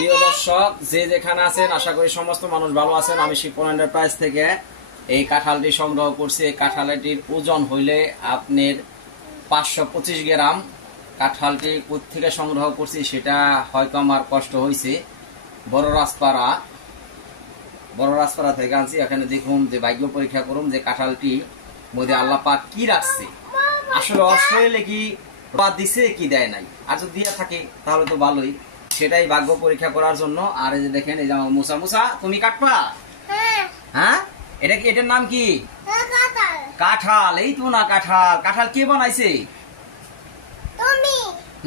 প্রিয় দর্শক, যে যেখানে আছেন আশা করি সমস্ত মানুষ ভালো আছেন। আমি শিপন এন্টারপ্রাইজ থেকে এই কাঁঠালটি সংগ্রহ করছি। এই কাঁঠালটির ওজন হইলে আপনার 525 গ্রাম। কাঁঠালটি কোথেকে সংগ্রহ করছি সেটা হয়তো আমার কষ্ট হয়েছে। বড় রাজপাড়া থেকে আনছি। এখানে দেখুন যে ভাগ্য পরীক্ষা করুন যে কাঁঠালটি মধ্যে আল্লাহ পাক কি রাখছে, আসলে অশরীরে কি দিছে কি দেয় নাই, আর যদি দিয়ে থাকে তাহলে তো ভালোই। সেটাই ভাগ্য পরীক্ষা করার জন্য। আর এই যে দেখেন, এই যে আমার মুসা তুমি কাটবা? হ্যাঁ, এটা কি, এটার নাম কি? কাঁঠাল। এই তো না কাঁঠাল। কাঁঠাল কে বানাইছে?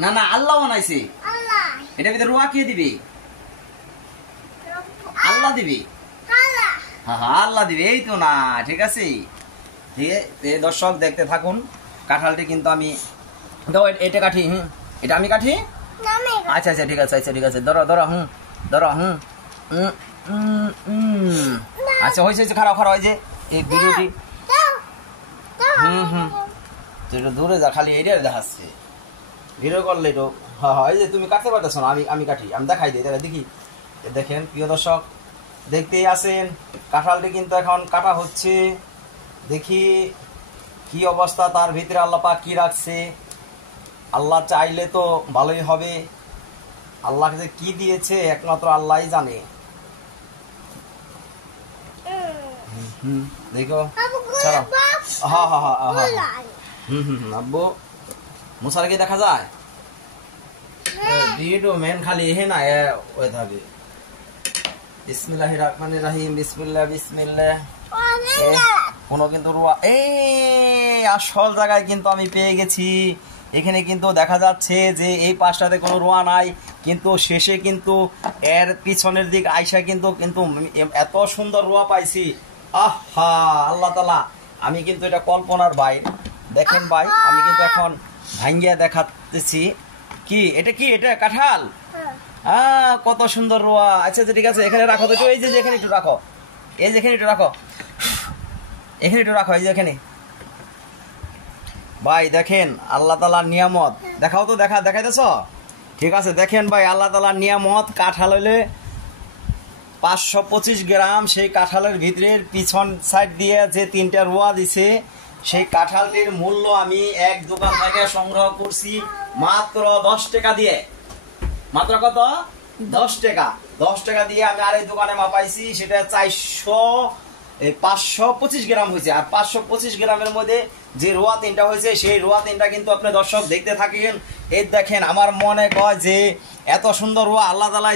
না না, আল্লাহ বানাইছে। এটা ভিতরে রোয়া কে দিবে? আল্লাহ দিবে। হ্যাঁ, আল্লাহ দিবে। এই তো না, ঠিক আছে। ঠিক আছে দর্শক, দেখতে থাকুন। কাঁঠালটি কিন্তু আমি দাও, এটা কাঠি। এটা আমি কাঠি। আচ্ছা আচ্ছা, ঠিক আছে, আচ্ছা ঠিক আছে। ধরো ধরো, ধরো। আচ্ছা, হয়েছে, খারাপ হয় যে এই ভিডিওটি। একটু দূরে যা, খালি এইটা দেখাচ্ছে ভিডিও করলে তো। হ্যাঁ, এই যে তুমি কাটতে পারতেছ না, আমি কাটি, আমি দেখাই দিই, দেখি। দেখেন প্রিয় দর্শক, দেখতেই আছেন কাঁঠালটি কিন্তু এখন কাটা হচ্ছে। দেখি কি অবস্থা, তার ভিতরে আল্লাহ পাক কি রাখছে। আল্লাহ চাইলে তো ভালোই হবে। আল্লাহকে যে কি দিয়েছে একমাত্র আল্লাহই জানে। দেখো, আব্বু মুসারকে দেখা যায় ভিডিও মেন খালি হে না ওই থাকে। বিসমিল্লাহির রহমানির রহিম। বিসমিল্লাহ। কোনো কিন্তু রুয়া, এই আসল জায়গায় কিন্তু আমি পেয়ে গেছি। এখানে কিন্তু দেখা যাচ্ছে যে এই পাশটাতে কোনো রোয়া নাই, কিন্তু শেষে কিন্তু এর পিছনের দিক আইসা কিন্তু এত সুন্দর রোয়া পাইছি। আহা আল্লাহ তাআলা, আমি কিন্তু এটা কল্পনার বাইরে। দেখেন ভাই, আমি কিন্তু এখন ভাঙ্গিয়া দেখাতেছি। কি এটা, কি এটা কাঁঠাল? কত সুন্দর রোয়া। আচ্ছা ঠিক আছে, এখানে রাখো তো। এই যে এখানে একটু রাখো, এই যে এখানে একটু রাখো, এখানে একটু রাখো, এই যে এখানে। ভাই দেখেন আল্লাহ তাআলার নিয়ামত। দেখাও তো, দেখাইতেছ? ঠিক আছে, দেখেন ভাই আল্লাহ তাআলার নিয়ামত। কাঁঠাল হইলে 525 গ্রাম। সেই কাঁঠালের ভিতরের পিছন সাইড দিয়ে যে 3টা রোয়া দিছে, সেই কাঁঠালটির মূল্য আমি এক দোকান থেকে সংগ্রহ করছি মাত্র 10 টাকা দিয়ে। মাত্র কত? 10 টাকা। 10 টাকা দিয়ে আমি আরেক দোকানে মাপাইছি, সেটা 525 গ্রাম হয়েছে। আর 525 গ্রামের মধ্যে যে রোয়া 3টা হয়েছে, সেই রোয়া 3টা কিন্তু আপনি দর্শক দেখতে থাকেন। এই দেখেন, আমার মনে কয় যে এত সুন্দর রোয়া আল্লাহ তাআলা